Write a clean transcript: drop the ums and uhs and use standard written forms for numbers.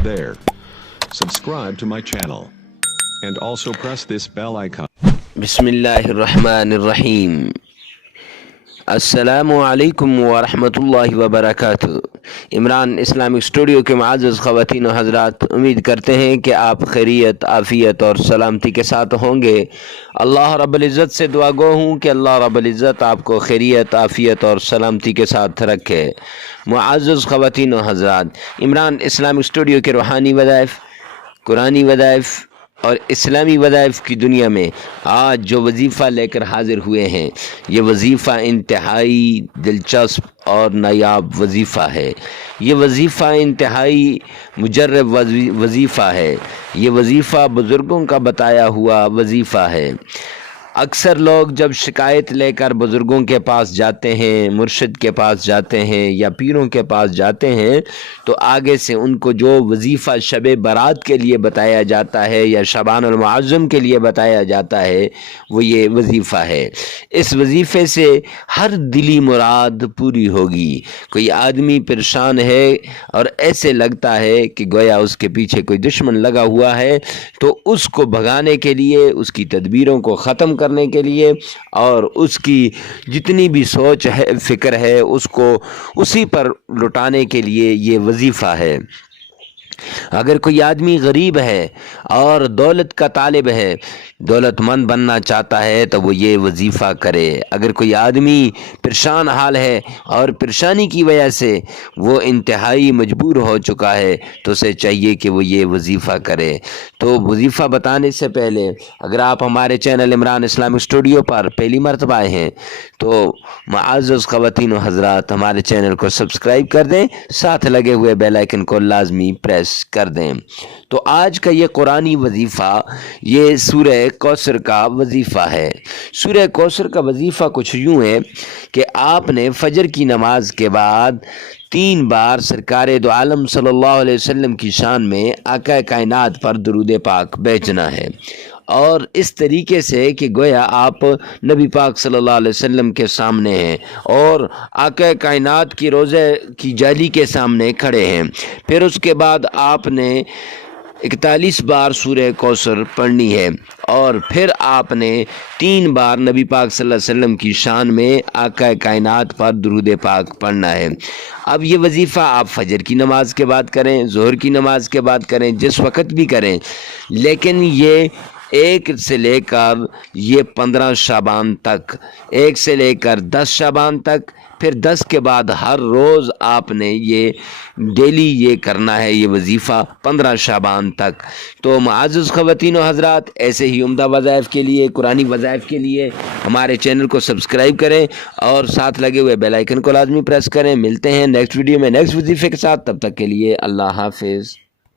me there. Subscribe to my channel. And also press this bell icon. بسم اللہ الرحمن الرحیم۔ السلام علیکم ورحمۃ اللہ وبرکاتہ۔ عمران اسلامک اسٹوڈیو کے معزز خواتین و حضرات، امید کرتے ہیں کہ آپ خیریت، عافیت اور سلامتی کے ساتھ ہوں گے۔ اللہ رب العزت سے دعا گو ہوں کہ اللہ رب العزت آپ کو خیریت، عافیت اور سلامتی کے ساتھ رکھے۔ معزز خواتین و حضرات، عمران اسلامک اسٹوڈیو کے روحانی وظائف، قرآنی وظائف اور اسلامی وظائف کی دنیا میں آج جو وظیفہ لے کر حاضر ہوئے ہیں، یہ وظیفہ انتہائی دلچسپ اور نایاب وظیفہ ہے۔ یہ وظیفہ انتہائی مجرب وظیفہ ہے۔ یہ وظیفہ بزرگوں کا بتایا ہوا وظیفہ ہے۔ اکثر لوگ جب شکایت لے کر بزرگوں کے پاس جاتے ہیں، مرشد کے پاس جاتے ہیں یا پیروں کے پاس جاتے ہیں، تو آگے سے ان کو جو وظیفہ شب برات کے لیے بتایا جاتا ہے یا شبان المعظم کے لیے بتایا جاتا ہے، وہ یہ وظیفہ ہے۔ اس وظیفے سے ہر دلی مراد پوری ہوگی۔ کوئی آدمی پریشان ہے اور ایسے لگتا ہے کہ گویا اس کے پیچھے کوئی دشمن لگا ہوا ہے، تو اس کو بھگانے کے لیے، اس کی تدبیروں کو ختم کرنے کے لیے اور اس کی جتنی بھی سوچ ہے، فکر ہے، اس کو اسی پر لٹانے کے لیے یہ وظیفہ ہے۔ اگر کوئی آدمی غریب ہے اور دولت کا طالب ہے، دولت مند بننا چاہتا ہے، تو وہ یہ وظیفہ کرے۔ اگر کوئی آدمی پریشان حال ہے اور پریشانی کی وجہ سے وہ انتہائی مجبور ہو چکا ہے، تو اسے چاہیے کہ وہ یہ وظیفہ کرے۔ تو وظیفہ بتانے سے پہلے اگر آپ ہمارے چینل عمران اسلامک اسٹوڈیو پر پہلی مرتبہ آئے ہیں، تو معزز خواتین و حضرات ہمارے چینل کو سبسکرائب کر دیں، ساتھ لگے ہوئے بیل آئیکن کو لازمی پریس کر دیں۔ تو آج کا یہ قرآنی وظیفہ، یہ سورہ کوثر کا وظیفہ ہے۔ سورہ کوثر کا وظیفہ کچھ یوں ہے کہ آپ نے فجر کی نماز کے بعد 3 بار سرکار دو عالم صلی اللہ علیہ وسلم کی شان میں آقا کائنات پر درود پاک بھیجنا ہے، اور اس طریقے سے کہ گویا آپ نبی پاک صلی اللہ علیہ وسلم کے سامنے ہیں اور آقا کائنات کی روضے کی جالی کے سامنے کھڑے ہیں۔ پھر اس کے بعد آپ نے 41 بار سورہ کوثر پڑھنی ہے، اور پھر آپ نے 3 بار نبی پاک صلی اللہ علیہ وسلم کی شان میں آقا کائنات پر درود پاک پڑھنا ہے۔ اب یہ وظیفہ آپ فجر کی نماز کے بعد کریں، ظہر کی نماز کے بعد کریں، جس وقت بھی کریں، لیکن یہ 1 سے لے کر یہ 15 شعبان تک، 1 سے لے کر 10 شعبان تک، پھر 10 کے بعد ہر روز آپ نے یہ ڈیلی یہ کرنا ہے، یہ وظیفہ 15 شعبان تک۔ تو معزز خواتین و حضرات، ایسے ہی عمدہ وظائف کے لیے، قرآنی وظائف کے لیے ہمارے چینل کو سبسکرائب کریں اور ساتھ لگے ہوئے بیل آئیکن کو لازمی پریس کریں۔ ملتے ہیں نیکسٹ ویڈیو میں نیکسٹ وظیفے کے ساتھ، تب تک کے لیے اللہ حافظ۔